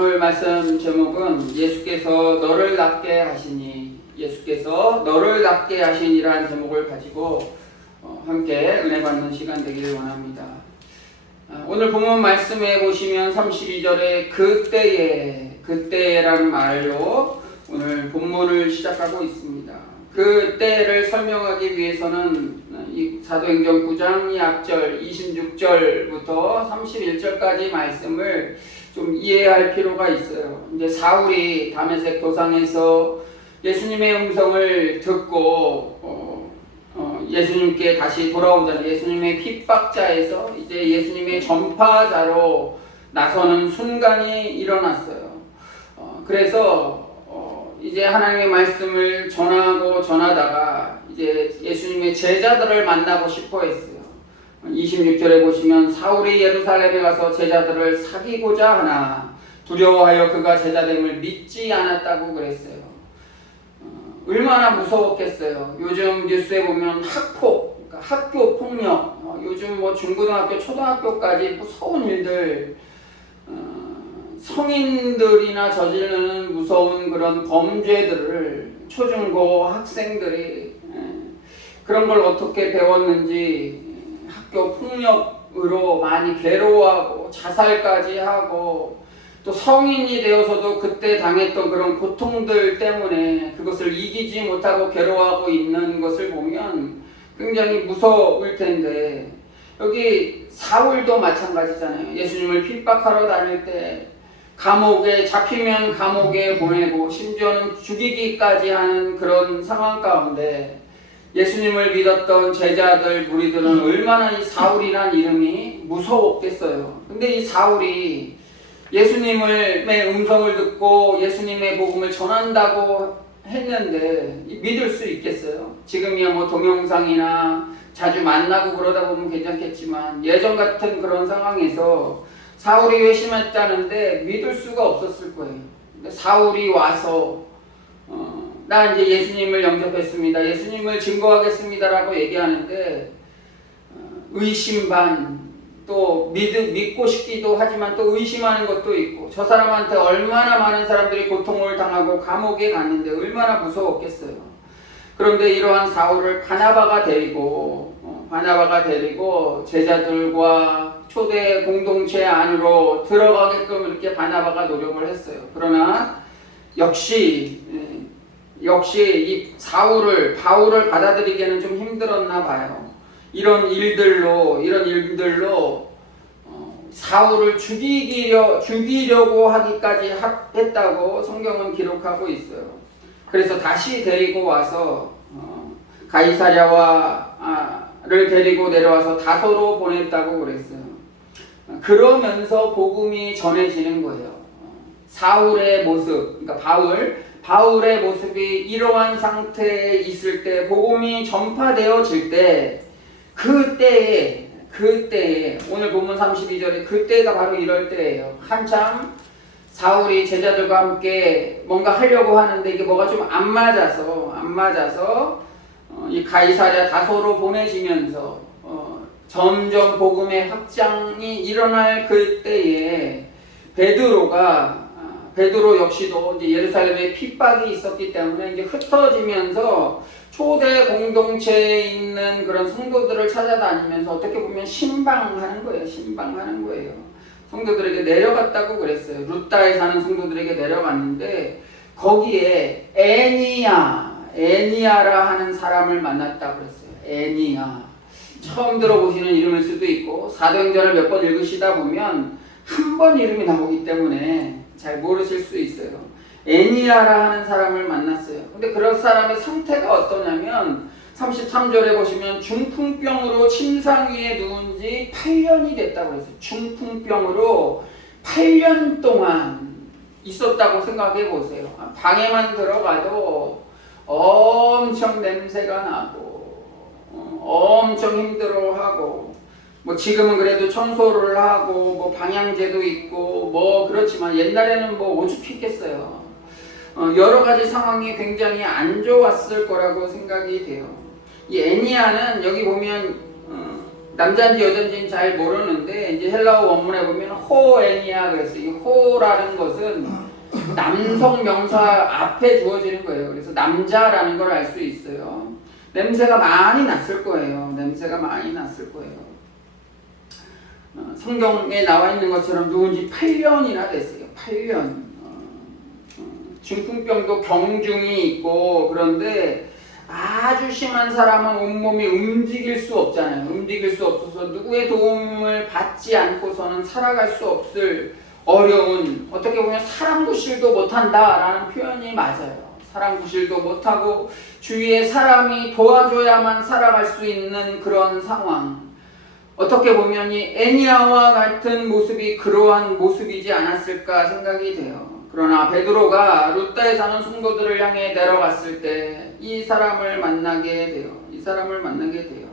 오늘 말씀 제목은 예수께서 너를 낫게 하시니, 예수께서 너를 낫게 하시니라는 제목을 가지고 함께 은혜 받는 시간 되기를 원합니다. 오늘 본문 말씀에 보시면 32절에 그때라는 말로 오늘 본문을 시작하고 있습니다. 그때를 설명하기 위해서는 이 사도행전 9장 이 앞절 26절부터 31절까지 말씀을 좀 이해할 필요가 있어요. 이제 사울이 다메섹 도상에서 예수님의 음성을 듣고 예수님께 다시 돌아오잖아요. 예수님의 핍박자에서 이제 예수님의 전파자로 나서는 순간이 일어났어요. 그래서 이제 하나님의 말씀을 전하다가 이제 예수님의 제자들을 만나고 싶어 했어요. 26절에 보시면 사울이 예루살렘에 가서 제자들을 사귀고자 하나 두려워하여 그가 제자됨을 믿지 않았다고 그랬어요. 얼마나 무서웠겠어요. 요즘 뉴스에 보면 학폭, 그러니까 학교 폭력, 요즘 뭐 중고등학교, 초등학교까지 무서운 일들, 성인들이나 저지르는 무서운 그런 범죄들을 초중고 학생들이 그런 걸 어떻게 배웠는지 학교 폭력으로 많이 괴로워하고 자살까지 하고 또 성인이 되어서도 그때 당했던 그런 고통들 때문에 그것을 이기지 못하고 괴로워하고 있는 것을 보면 굉장히 무서울 텐데, 여기 사울도 마찬가지잖아요. 예수님을 핍박하러 다닐 때 감옥에 잡히면 감옥에 보내고 심지어는 죽이기까지 하는 그런 상황 가운데 예수님을 믿었던 제자들, 무리들은 얼마나 이 사울이란 이름이 무서웠겠어요. 근데 이 사울이 예수님의 음성을 듣고 예수님의 복음을 전한다고 했는데 믿을 수 있겠어요? 지금이야 뭐 동영상이나 자주 만나고 그러다 보면 괜찮겠지만 예전 같은 그런 상황에서 사울이 회심했다는데 믿을 수가 없었을 거예요. 근데 사울이 와서 나 이제 예수님을 영접했습니다, 예수님을 증거하겠습니다라고 얘기하는데 의심 반, 또 믿고 싶기도 하지만 또 의심하는 것도 있고, 저 사람한테 얼마나 많은 사람들이 고통을 당하고 감옥에 갔는데 얼마나 무서웠겠어요. 그런데 이러한 사울을 바나바가 데리고 제자들과 초대 공동체 안으로 들어가게끔 이렇게 바나바가 노력을 했어요. 그러나 역시 이 바울을 받아들이기에는 좀 힘들었나 봐요. 이런 일들로 사울을 죽이려고 하기까지 했다고 성경은 기록하고 있어요. 그래서 다시 데리고 와서 가이사랴를 데리고 내려와서 다소로 보냈다고 그랬어요. 그러면서 복음이 전해지는 거예요. 사울의 모습, 그러니까 바울의 모습이 이러한 상태에 있을 때, 복음이 전파되어질 때, 그때에 오늘 본문 32절에 그때가 바로 이럴 때예요. 한참 사울이 제자들과 함께 뭔가 하려고 하는데 이게 뭐가 좀 안 맞아서 이 가이사랴 다소로 보내지면서 점점 복음의 확장이 일어날 그때에 베드로 역시도 이제 예루살렘에 핍박이 있었기 때문에 이제 흩어지면서 초대 공동체에 있는 그런 성도들을 찾아다니면서 어떻게 보면 신방하는 거예요. 성도들에게 내려갔다고 그랬어요. 루다에 사는 성도들에게 내려갔는데 거기에 애니야라 하는 사람을 만났다고 그랬어요. 애니야. 처음 들어보시는 이름일 수도 있고 사도행전을 몇 번 읽으시다 보면 한 번 이름이 나오기 때문에 잘 모르실 수 있어요. 애니야라 하는 사람을 만났어요. 근데 그런 사람의 상태가 어떠냐면 33절에 보시면 중풍병으로 침상 위에 누운 지 8년이 됐다고 했어요. 중풍병으로 8년 동안 있었다고 생각해 보세요. 방에만 들어가도 엄청 냄새가 나고 엄청 힘들어하고, 뭐 지금은 그래도 청소를 하고 뭐 방향제도 있고 뭐 그렇지만 옛날에는 뭐 오죽했겠어요. 여러 가지 상황이 굉장히 안 좋았을 거라고 생각이 돼요. 이 애니야는 여기 보면 남자인지 여자인지는 잘 모르는데 이제 헬라어 원문에 보면 호에니아 그랬어요. 이 호라는 것은 남성 명사 앞에 주어지는 거예요. 그래서 남자라는 걸 알 수 있어요. 냄새가 많이 났을 거예요. 냄새가 많이 났을 거예요. 성경에 나와 있는 것처럼 누운 지 8년이나 됐어요. 8년. 중풍병도 경중이 있고 그런데 아주 심한 사람은 온몸이 움직일 수 없잖아요. 움직일 수 없어서 누구의 도움을 받지 않고서는 살아갈 수 없을 어려운, 어떻게 보면 사람 구실도 못한다라는 표현이 맞아요. 사람 구실도 못하고 주위에 사람이 도와줘야만 살아갈 수 있는 그런 상황. 어떻게 보면 이 애니아와 같은 모습이 그러한 모습이지 않았을까 생각이 돼요. 그러나 베드로가 루다에 사는 성도들을 향해 내려갔을 때 이 사람을 만나게 돼요. 이 사람을 만나게 돼요.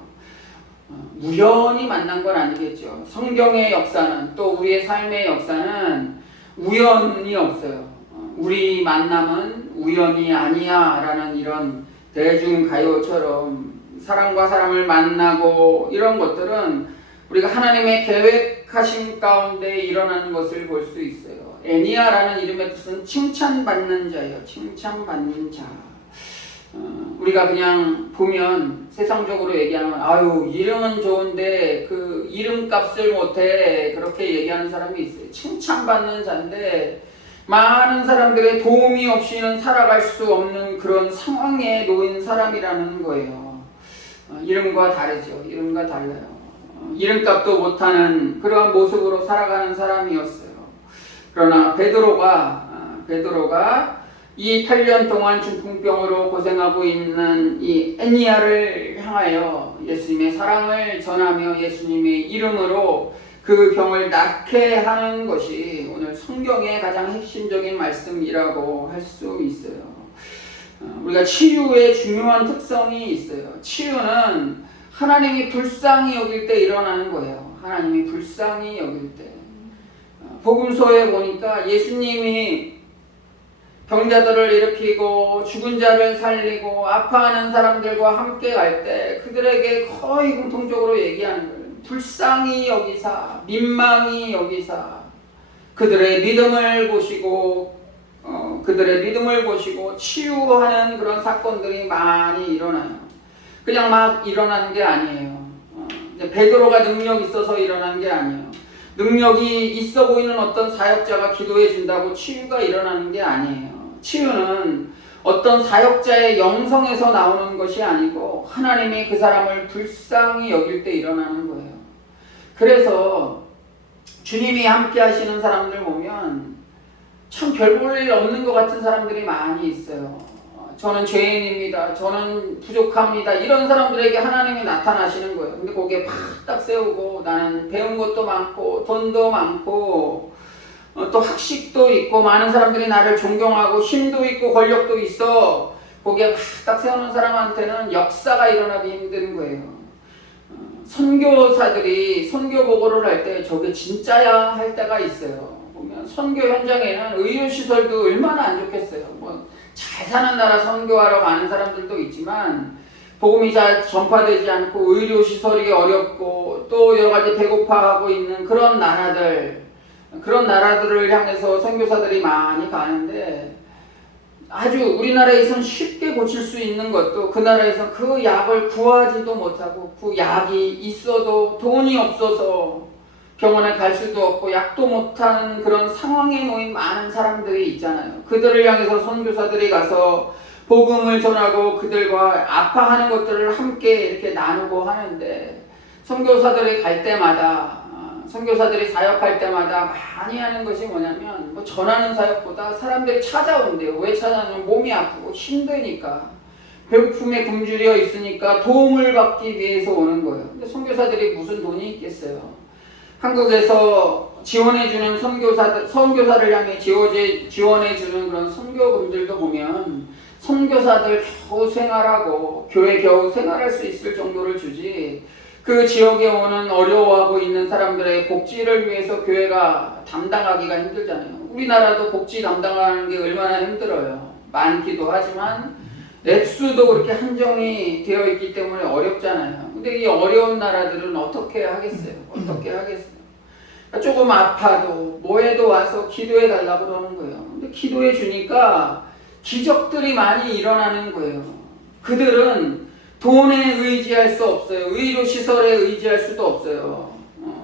우연히 만난 건 아니겠죠. 성경의 역사는, 또 우리의 삶의 역사는 우연이 없어요. 우리 만남은 우연이 아니야 라는 이런 대중가요처럼 사람과 사람을 만나고 이런 것들은 우리가 하나님의 계획하신 가운데 일어나는 것을 볼 수 있어요. 애니아라는 이름의 뜻은 칭찬받는 자예요. 칭찬받는 자. 우리가 그냥 보면 세상적으로 얘기하면 아유 이름은 좋은데 그 이름값을 못해 그렇게 얘기하는 사람이 있어요. 칭찬받는 자인데 많은 사람들의 도움이 없이는 살아갈 수 없는 그런 상황에 놓인 사람이라는 거예요. 이름과 다르죠. 이름과 달라요. 이름값도 못하는 그러한 모습으로 살아가는 사람이었어요. 그러나 베드로가 이 8년 동안 중풍병으로 고생하고 있는 이 애니아를 향하여 예수님의 사랑을 전하며 예수님의 이름으로 그 병을 낫게 하는 것이 오늘 성경의 가장 핵심적인 말씀이라고 할 수 있어요. 우리가 치유의 중요한 특성이 있어요. 치유는 하나님이 불쌍히 여길 때 일어나는 거예요. 하나님이 불쌍히 여길 때. 복음서에 보니까 예수님이 병자들을 일으키고 죽은 자를 살리고 아파하는 사람들과 함께 갈 때 그들에게 거의 공통적으로 얘기하는 거예요. 불쌍히 여기사, 민망히 여기사 그들의 믿음을 보시고 치유하는 그런 사건들이 많이 일어나요. 그냥 막 일어나는 게 아니에요. 베드로가 능력 있어서 일어난 게 아니에요. 능력이 있어 보이는 어떤 사역자가 기도해 준다고 치유가 일어나는 게 아니에요. 치유는 어떤 사역자의 영성에서 나오는 것이 아니고 하나님이 그 사람을 불쌍히 여길 때 일어나는 거예요. 그래서 주님이 함께 하시는 사람들 보면 참 별 볼 일 없는 것 같은 사람들이 많이 있어요. 저는 죄인입니다. 저는 부족합니다. 이런 사람들에게 하나님이 나타나시는 거예요. 근데 거기에 팍딱 세우고 나는 배운 것도 많고 돈도 많고 또 학식도 있고 많은 사람들이 나를 존경하고 힘도 있고 권력도 있어. 거기에 팍딱 세우는 사람한테는 역사가 일어나기 힘든 거예요. 선교사들이 선교 보고를 할 때 저게 진짜야 할 때가 있어요. 보면 선교 현장에는 의료시설도 얼마나 안 좋겠어요. 잘 사는 나라 선교하러 가는 사람들도 있지만 복음이 잘 전파되지 않고 의료시설이 어렵고 또 여러가지 배고파하고 있는 그런 나라들을 향해서 선교사들이 많이 가는데 아주 우리나라에선 쉽게 고칠 수 있는 것도 그 나라에선 그 약을 구하지도 못하고 그 약이 있어도 돈이 없어서 병원에 갈 수도 없고 약도 못하는 그런 상황에 놓인 많은 사람들이 있잖아요. 그들을 향해서 선교사들이 가서 복음을 전하고 그들과 아파하는 것들을 함께 이렇게 나누고 하는데 선교사들이 갈 때마다 선교사들이 사역할 때마다 많이 하는 것이 뭐냐면 전하는 사역보다 사람들이 찾아온대요. 왜 찾아오냐면 몸이 아프고 힘드니까 배고픔에 굶주려 있으니까 도움을 받기 위해서 오는 거예요. 근데 선교사들이 무슨 돈이 있겠어요. 한국에서 지원해주는 선교사를 향해 지원해주는 그런 선교금들도 보면 선교사들 겨우 생활하고 교회 겨우 생활할 수 있을 정도를 주지 그 지역에 오는 어려워하고 있는 사람들의 복지를 위해서 교회가 담당하기가 힘들잖아요. 우리나라도 복지 담당하는 게 얼마나 힘들어요. 많기도 하지만 액수도 그렇게 한정이 되어 있기 때문에 어렵잖아요. 근데 근데 이 어려운 나라들은 어떻게 하겠어요? 어떻게 하겠어요? 조금 아파도 뭐해도 와서 기도해 달라고 그러는 거예요. 근데 기도해 주니까 기적들이 많이 일어나는 거예요. 그들은 돈에 의지할 수 없어요. 의료시설에 의지할 수도 없어요.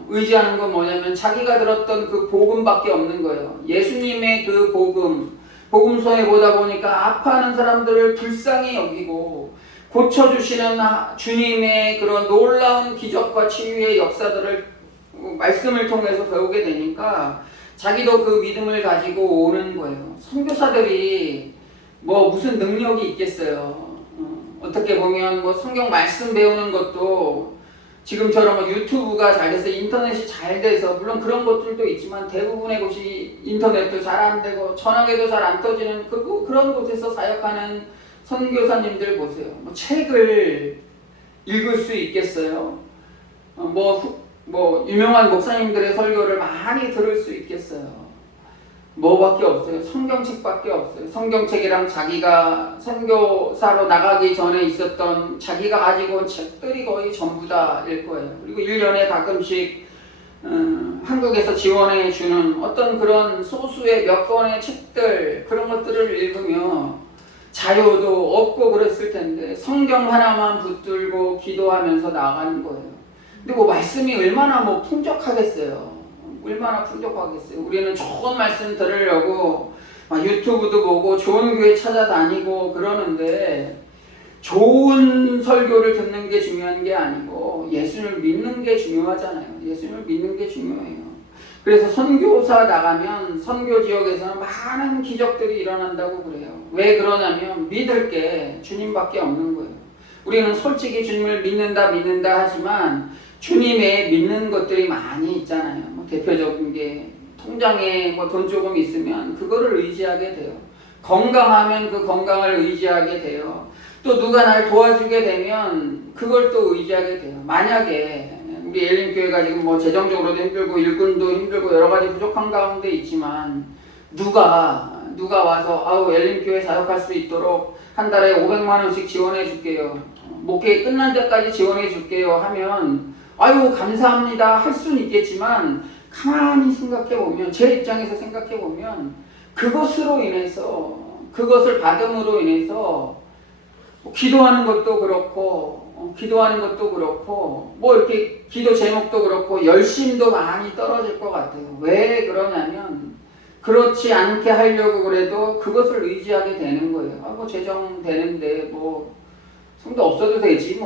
의지하는 건 뭐냐면 자기가 들었던 그 복음밖에 없는 거예요. 예수님의 그 복음서에 보다 보니까 아파하는 사람들을 불쌍히 여기고 고쳐주시는 주님의 그런 놀라운 기적과 치유의 역사들을 말씀을 통해서 배우게 되니까 자기도 그 믿음을 가지고 오는 거예요. 선교사들이 뭐 무슨 능력이 있겠어요. 어떻게 보면 뭐 성경 말씀 배우는 것도 지금처럼 뭐 유튜브가 잘 돼서 인터넷이 잘 돼서 물론 그런 것들도 있지만 대부분의 곳이 인터넷도 잘 안 되고 전화기도 잘 안 터지는 그런 곳에서 사역하는 선교사님들 보세요. 뭐 책을 읽을 수 있겠어요? 뭐 유명한 목사님들의 설교를 많이 들을 수 있겠어요? 뭐밖에 없어요? 성경책밖에 없어요. 성경책이랑 자기가 선교사로 나가기 전에 있었던 자기가 가지고 온 책들이 거의 전부 다일 거예요. 그리고 1년에 가끔씩 한국에서 지원해 주는 어떤 그런 소수의 몇 권의 책들 그런 것들을 읽으며 자료도 없고 그랬을 텐데 성경 하나만 붙들고 기도하면서 나가는 거예요. 근데 뭐 말씀이 얼마나 뭐 풍족하겠어요. 얼마나 풍족하겠어요. 우리는 좋은 말씀 들으려고 유튜브도 보고 좋은 교회 찾아다니고 그러는데 좋은 설교를 듣는 게 중요한 게 아니고 예수를 믿는 게 중요하잖아요. 예수를 믿는 게 중요해요. 그래서 선교사 나가면 선교 지역에서는 많은 기적들이 일어난다고 그래요. 왜 그러냐면 믿을 게 주님밖에 없는 거예요. 우리는 솔직히 주님을 믿는다 하지만 주님의 믿는 것들이 많이 있잖아요. 뭐 대표적인 게 통장에 뭐 돈 조금 있으면 그거를 의지하게 돼요. 건강하면 그 건강을 의지하게 돼요. 또 누가 날 도와주게 되면 그걸 또 의지하게 돼요. 만약에 우리 엘림교회가 지금 뭐 재정적으로도 힘들고 일꾼도 힘들고 여러 가지 부족한 가운데 있지만 누가 와서 엘림교회 사역할 수 있도록 한 달에 500만 원씩 지원해 줄게요. 목회 끝날 때까지 지원해 줄게요 하면 감사합니다 할 수는 있겠지만 가만히 생각해보면 제 입장에서 생각해보면 그것으로 인해서 그것을 받음으로 인해서 기도하는 것도 그렇고 뭐 이렇게 기도 제목도 그렇고 열심도 많이 떨어질 것 같아요. 왜 그러냐면 그렇지 않게 하려고 그래도 그것을 의지하게 되는 거예요. 뭐 재정 되는데 뭐 성도 없어도 되지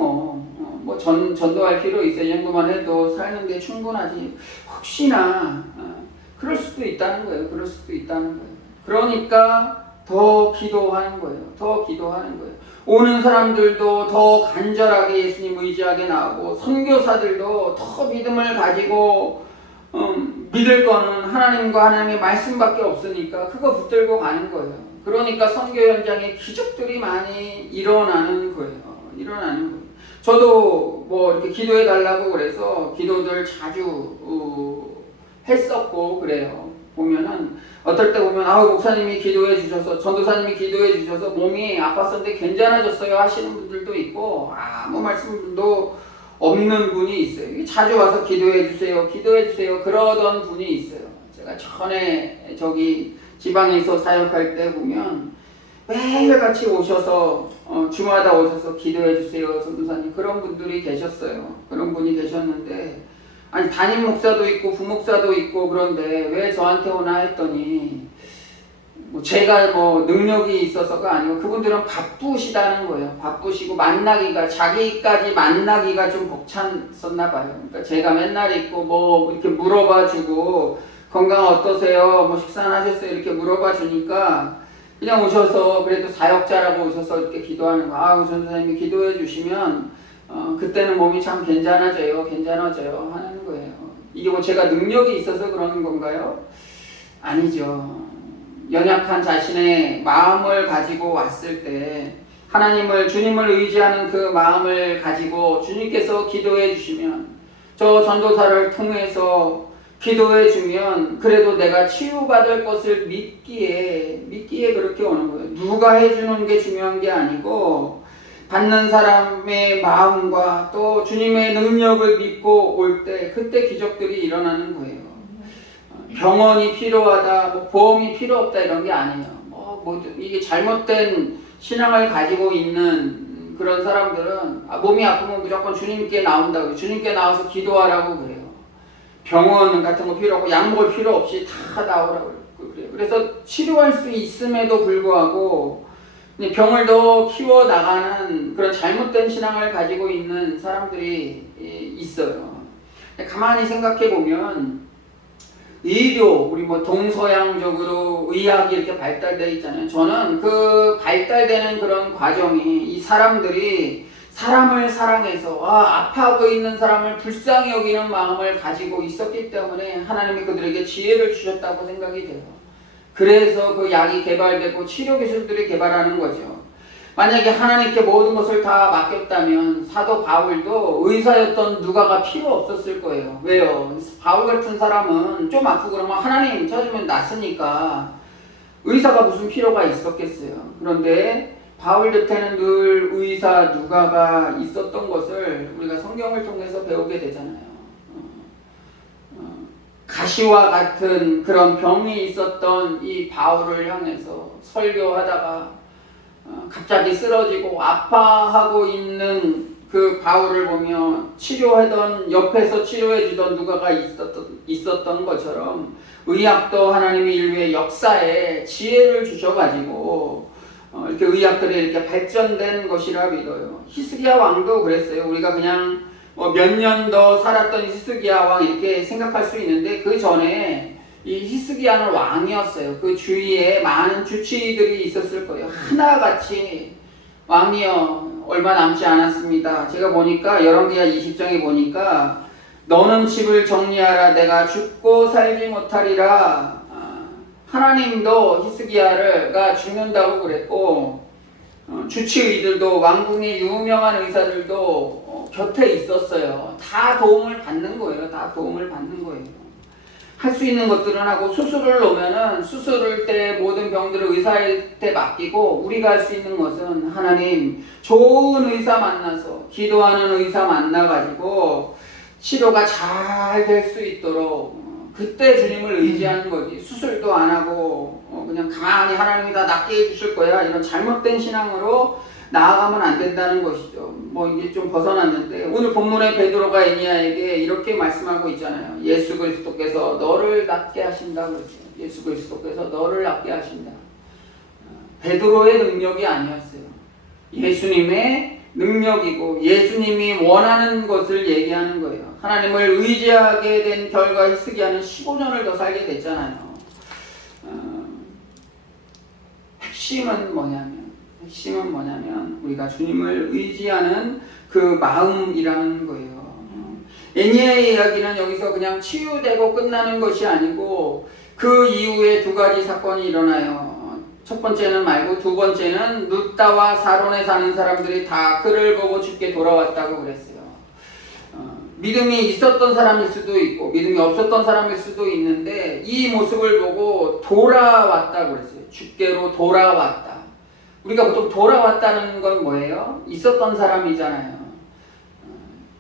전도할 필요 있어. 이 정도만 해도 사는 게 충분하지. 혹시나 그럴 수도 있다는 거예요. 그러니까 더 기도하는 거예요. 오는 사람들도 더 간절하게 예수님 의지하게 나오고 선교사들도 더 믿음을 가지고 믿을 거는 하나님과 하나님의 말씀밖에 없으니까 그거 붙들고 가는 거예요. 그러니까 선교 현장에 기적들이 많이 일어나는 거예요. 저도 뭐 이렇게 기도해 달라고 그래서 기도들 자주 했었고 그래요. 보면은 어떨 때 보면 목사님이 기도해 주셔서 전도사님이 기도해 주셔서 몸이 아팠었는데 괜찮아졌어요 하시는 분들도 있고 아무 말씀도 없는 분이 있어요. 자주 와서 기도해 주세요 그러던 분이 있어요. 제가 전에 저기 지방에서 사역할 때 보면 매일같이 오셔서 주마다 오셔서 기도해 주세요 전도사님 그런 분들이 계셨어요. 그런 분이 계셨는데 담임 목사도 있고 부목사도 있고 그런데 왜 저한테 오나 했더니 제가 능력이 있어서가 아니고 그분들은 바쁘시다는 거예요. 바쁘시고 자기까지 만나기가 좀 벅찼었나 봐요. 그러니까 제가 맨날 있고 이렇게 물어봐 주고 건강 어떠세요? 식사는 하셨어요? 이렇게 물어봐 주니까 그냥 오셔서 그래도 사역자라고 오셔서 이렇게 기도하는 거. 전도사님이 기도해 주시면 그때는 몸이 참 괜찮아져요 하는 거예요. 이게 제가 능력이 있어서 그러는 건가요? 아니죠. 연약한 자신의 마음을 가지고 왔을 때 주님을 의지하는 그 마음을 가지고 주님께서 기도해 주시면 저 전도사를 통해서 기도해 주면 그래도 내가 치유받을 것을 믿기에 그렇게 오는 거예요. 누가 해주는 게 중요한 게 아니고 받는 사람의 마음과 또 주님의 능력을 믿고 올 때 그때 기적들이 일어나는 거예요. 병원이 필요하다, 뭐 보험이 필요 없다 이런 게 아니에요. 이게 잘못된 신앙을 가지고 있는 그런 사람들은 몸이 아프면 무조건 주님께 나온다고, 주님께 나와서 기도하라고 그래요. 병원 같은 거 필요 없고 약 먹을 필요 없이 다 나오라고 그래요. 그래서 치료할 수 있음에도 불구하고 병을 더 키워나가는 그런 잘못된 신앙을 가지고 있는 사람들이 있어요. 가만히 생각해 보면 의료, 우리 뭐 동서양적으로 의학이 이렇게 발달되어 있잖아요. 저는 그 발달되는 그런 과정이 이 사람들이 사람을 사랑해서 아파하고 있는 사람을 불쌍히 여기는 마음을 가지고 있었기 때문에 하나님이 그들에게 지혜를 주셨다고 생각이 돼요. 그래서 그 약이 개발되고 치료 기술들이 개발하는 거죠. 만약에 하나님께 모든 것을 다 맡겼다면 사도 바울도 의사였던 누가가 필요 없었을 거예요. 왜요? 바울 같은 사람은 좀 아프고 그러면 하나님 찾으면 낫으니까 의사가 무슨 필요가 있었겠어요. 그런데 바울 곁에는 늘 의사 누가가 있었던 것을 우리가 성경을 통해서 배우게 되잖아요. 가시와 같은 그런 병이 있었던 이 바울을 향해서 설교하다가 갑자기 쓰러지고 아파하고 있는 그 바울을 보며 치료하던, 옆에서 치료해주던 누가가 있었던 것처럼 의학도 하나님이 인류의 역사에 지혜를 주셔가지고 이렇게 의학들이 이렇게 발전된 것이라 믿어요. 히스기야 왕도 그랬어요. 우리가 그냥 몇 년 더 살았던 히스기야 왕 이렇게 생각할 수 있는데 그 전에 이 히스기야는 왕이었어요. 그 주위에 많은 주치의들이 있었을 거예요. 하나같이 왕이요 얼마 남지 않았습니다. 제가 보니까 열왕기하 20장에 보니까 너는 집을 정리하라 내가 죽고 살지 못하리라. 하나님도 히스기야가 죽는다고 그랬고 주치의들도 왕궁의 유명한 의사들도 곁에 있었어요. 다 도움을 받는 거예요. 다 도움을 받는 거예요. 할 수 있는 것들은 하고 수술을 놓으면은 수술을 때 모든 병들을 의사한테 맡기고 우리가 할 수 있는 것은 하나님 좋은 의사 만나서 기도하는 의사 만나가지고 치료가 잘 될 수 있도록 그때 주님을 의지하는 거지. 수술도 안 하고 그냥 가만히 하나님이 다 낫게 해주실 거야 이런 잘못된 신앙으로 나아가면 안 된다는 것이죠. 이게 좀 벗어났는데 오늘 본문의 베드로가 에니야에게 이렇게 말씀하고 있잖아요. 예수 그리스도께서 너를 낫게 하신다고 그랬어요. 예수 그리스도께서 너를 낫게 하신다. 베드로의 능력이 아니었어요. 예수님의 능력이고 예수님이 원하는 것을 얘기하는 거예요. 하나님을 의지하게 된 결과 히스기야는 15년을 더 살게 됐잖아요. 핵심은 뭐냐면 우리가 주님을 의지하는 그 마음이라는 거예요. 에니야의 이야기는 여기서 그냥 치유되고 끝나는 것이 아니고 그 이후에 두 가지 사건이 일어나요. 첫 번째는 말고 두 번째는 룻다와 사론에 사는 사람들이 다 그를 보고 죽게 돌아왔다고 그랬어요. 믿음이 있었던 사람일 수도 있고 믿음이 없었던 사람일 수도 있는데 이 모습을 보고 돌아왔다고 그랬어요. 죽게로 돌아왔다. 우리가 보통 돌아왔다는 건 뭐예요? 있었던 사람이잖아요.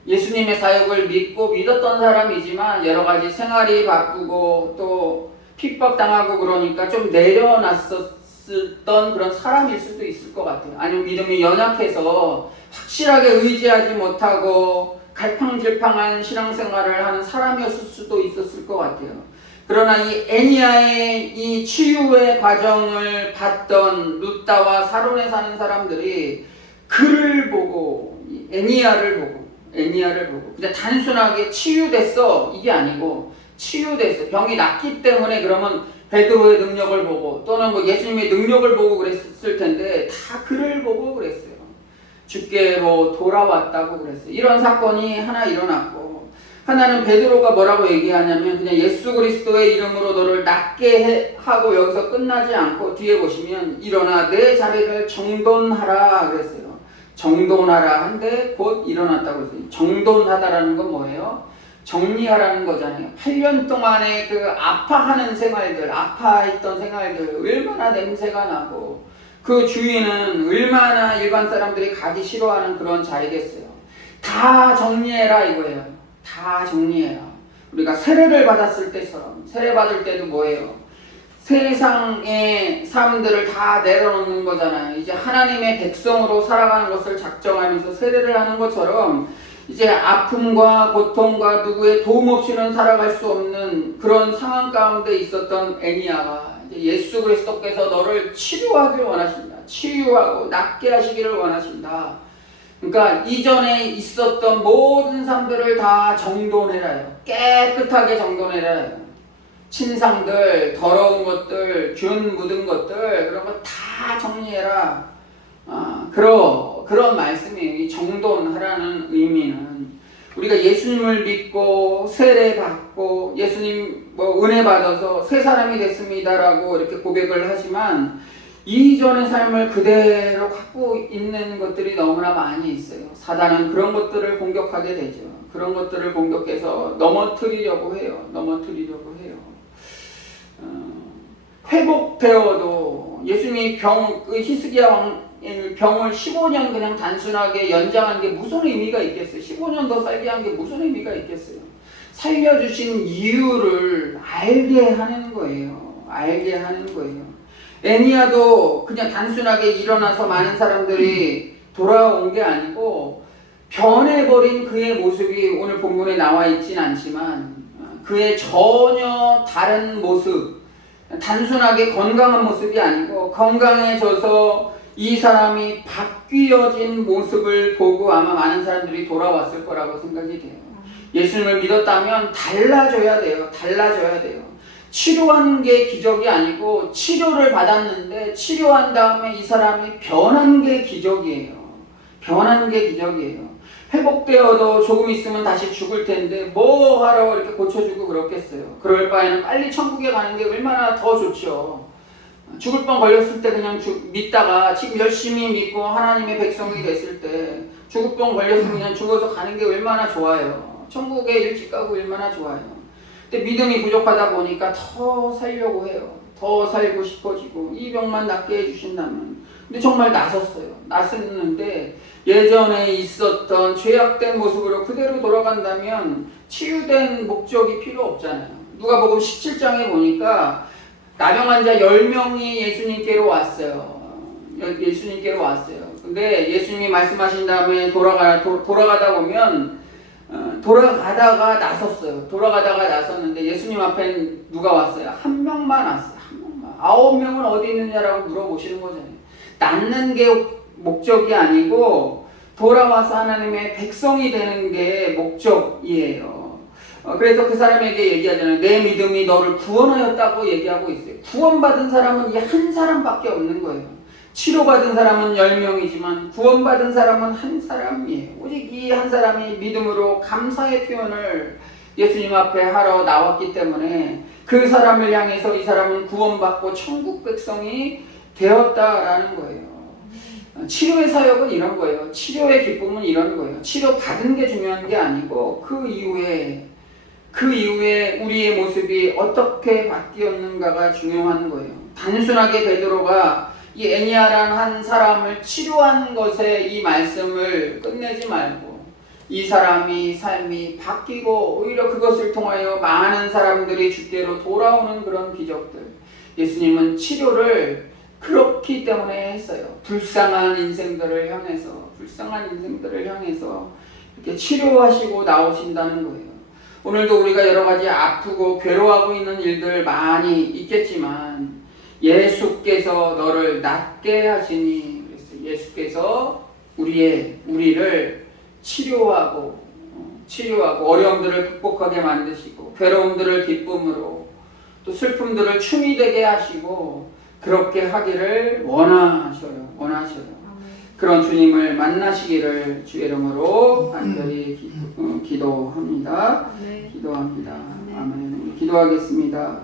예수님의 사역을 믿었던 사람이지만 여러 가지 생활이 바쁘고 또 핍박당하고 그러니까 좀 내려놨었던 그런 사람일 수도 있을 것 같아요. 아니면 믿음이 연약해서 확실하게 의지하지 못하고 갈팡질팡한 신앙생활을 하는 사람이었을 수도 있었을 것 같아요. 그러나 이 에니야의 이 치유의 과정을 봤던 룻다와 사론에 사는 사람들이 그를 보고 에니야를 보고 그냥 단순하게 치유됐어 이게 아니고 치유됐어 병이 낫기 때문에 그러면 베드로의 능력을 보고 또는 예수님의 능력을 보고 그랬을 텐데 다 그를 보고 그랬어요. 주께로 돌아왔다고 그랬어요. 이런 사건이 하나 일어났고 하나는 베드로가 뭐라고 얘기하냐면 그냥 예수 그리스도의 이름으로 너를 낫게 하고 여기서 끝나지 않고 뒤에 보시면 일어나 내 자리를 정돈하라 그랬어요. 정돈하라 한데 곧 일어났다고 했어요. 정돈하다라는 건 뭐예요? 정리하라는 거잖아요. 8년 동안의 그 아파하는 생활들, 아파했던 생활들 얼마나 냄새가 나고 그 주인은 얼마나 일반 사람들이 가기 싫어하는 그런 자리겠어요. 다 정리해라 이거예요. 다 정리해라. 우리가 세례를 받았을 때처럼, 세례 받을 때도 뭐예요? 세상의 사람들을 다 내려놓는 거잖아요. 이제 하나님의 백성으로 살아가는 것을 작정하면서 세례를 하는 것처럼 이제 아픔과 고통과 누구의 도움 없이는 살아갈 수 없는 그런 상황 가운데 있었던 애니야가 이제 예수 그리스도께서 너를 치료하기를 원하신다. 치유하고 낫게 하시기를 원하신다. 그러니까 이전에 있었던 모든 삶들을 다 정돈해라요. 깨끗하게 정돈해라요. 침상들, 더러운 것들, 균 묻은 것들 그런 거 다 정리해라. 그런 말씀이에요. 이 정돈하라는 의미는 우리가 예수님을 믿고 세례 받고 예수님 은혜 받아서 새 사람이 됐습니다라고 이렇게 고백을 하지만 이전의 삶을 그대로 갖고 있는 것들이 너무나 많이 있어요. 사단은 그런 것들을 공격하게 되죠. 그런 것들을 공격해서 넘어뜨리려고 해요. 회복되어도 예수님이 히스기야 왕의 병을 15년 그냥 단순하게 연장한 게 무슨 의미가 있겠어요? 15년 더 살게 한 게 무슨 의미가 있겠어요? 살려주신 이유를 알게 하는 거예요. 애니야도 그냥 단순하게 일어나서 많은 사람들이 돌아온 게 아니고 변해버린 그의 모습이 오늘 본문에 나와 있진 않지만 그의 전혀 다른 모습, 단순하게 건강한 모습이 아니고 건강해져서 이 사람이 바뀌어진 모습을 보고 아마 많은 사람들이 돌아왔을 거라고 생각이 돼요. 예수님을 믿었다면 달라져야 돼요. 치료한 게 기적이 아니고 치료를 받았는데 치료한 다음에 이 사람이 변한 게 기적이에요. 회복되어도 조금 있으면 다시 죽을 텐데 뭐 하러 이렇게 고쳐주고 그렇겠어요. 그럴 바에는 빨리 천국에 가는 게 얼마나 더 좋죠. 죽을 뻔 걸렸을 때 그냥 믿다가 지금 열심히 믿고 하나님의 백성이 됐을 때 죽을 뻔 걸렸으면 그냥 죽어서 가는 게 얼마나 좋아요. 천국에 일찍 가고 얼마나 좋아요. 근데 믿음이 부족하다 보니까 더 살려고 해요. 더 살고 싶어지고 이 병만 낫게 해주신다면. 근데 정말 나섰는데 예전에 있었던 죄악된 모습으로 그대로 돌아간다면 치유된 목적이 필요 없잖아요. 누가복음 17장에 보니까 나병 환자 10명이 예수님께로 왔어요. 근데 예수님이 말씀하신 다음에 돌아가다 보면 돌아가다가 나섰는데 예수님 앞엔 누가 왔어요? 한 명만 왔어요. 9명은 어디 있느냐라고 물어보시는 거잖아요. 낫는 게 목적이 아니고 돌아와서 하나님의 백성이 되는 게 목적이에요. 그래서 그 사람에게 얘기하잖아요. 내 믿음이 너를 구원하였다고 얘기하고 있어요. 구원받은 사람은 이 한 사람밖에 없는 거예요. 치료받은 사람은 10명이지만 구원받은 사람은 한 사람이에요. 오직 이 한 사람이 믿음으로 감사의 표현을 예수님 앞에 하러 나왔기 때문에 그 사람을 향해서 이 사람은 구원받고 천국 백성이 되었다라는 거예요. 치료의 사역은 이런 거예요. 치료의 기쁨은 이런 거예요. 치료 받은 게 중요한 게 아니고 그 이후에 우리의 모습이 어떻게 바뀌었는가가 중요한 거예요. 단순하게 베드로가 이 애니야라는 한 사람을 치료한 것에 이 말씀을 끝내지 말고 이 사람이 삶이 바뀌고 오히려 그것을 통하여 많은 사람들이 주께로 돌아오는 그런 기적들. 예수님은 치료를 그렇기 때문에 했어요. 불쌍한 인생들을 향해서 이렇게 치료하시고 나오신다는 거예요. 오늘도 우리가 여러 가지 아프고 괴로워하고 있는 일들 많이 있겠지만 예수께서 너를 낫게 하시니 그랬어요. 예수께서 우리를 치료하고 어려움들을 극복하게 만드시고 괴로움들을 기쁨으로 또 슬픔들을 춤이 되게 하시고 그렇게 하기를 원하셔요. 그런 주님을 만나시기를 주의 이름으로 간절히 기도합니다. 네. 기도합니다. 네. 아멘. 기도하겠습니다.